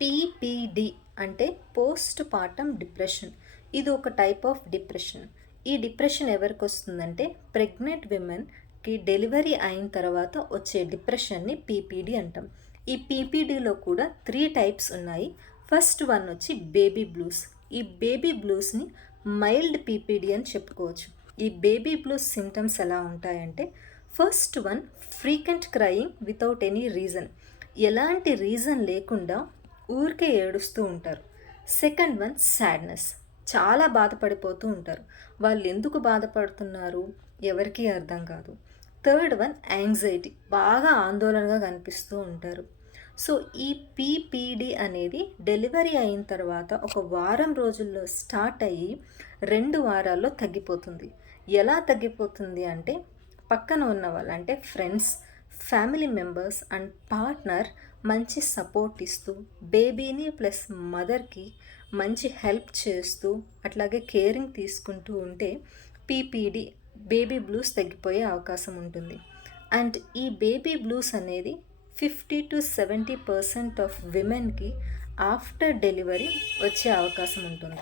PPD అంటే post partum depression. ఇది ఒక టైప్ ఆఫ్ డిప్రెషన్. ఈ డిప్రెషన్ ఎవరికి వస్తుందంటే ప్రెగ్నెంట్ విమెన్కి డెలివరీ అయిన తర్వాత వచ్చే డిప్రెషన్ని పీపీడి అంటాం. ఈ పీపీడీలో కూడా 3 టైప్స్ ఉన్నాయి. ఫస్ట్ వన్ వచ్చి బేబీ బ్లూస్. ఈ బేబీ బ్లూస్ని మైల్డ్ పీపీడి అని చెప్పుకోవచ్చు. ఈ బేబీ బ్లూస్ సిమ్టమ్స్ ఎలా ఉంటాయంటే first one frequent crying without any reason. ఎలాంటి రీజన్ లేకుండా ఊరికే ఏడుస్తూ ఉంటారు. Second one sadness. చాలా బాధపడిపోతూ ఉంటారు. వాళ్ళు ఎందుకు బాధపడుతున్నారు ఎవరికీ అర్థం కాదు. Third one anxiety. బాగా ఆందోళనగా కనిపిస్తూ ఉంటారు. సో ఈ పీపీడి అనేది డెలివరీ అయిన తర్వాత ఒక వారం రోజుల్లో స్టార్ట్ అయ్యి 2 వారాల్లో తగ్గిపోతుంది. ఎలా తగ్గిపోతుంది అంటే పక్కన ఉన్న వాళ్ళు అంటే friends, family members and partner మంచి సపోర్ట్ ఇస్తూ బేబీని ప్లస్ మదర్కి మంచి హెల్ప్ చేస్తూ అట్లాగే కేరింగ్ తీసుకుంటూ ఉంటే పీపీడి బేబీ బ్లూస్ తగ్గిపోయే అవకాశం ఉంటుంది. అండ్ ఈ బేబీ బ్లూస్ అనేది 50-70% ఆఫ్ విమెన్కి ఆఫ్టర్ డెలివరీ వచ్చే అవకాశం ఉంటుంది.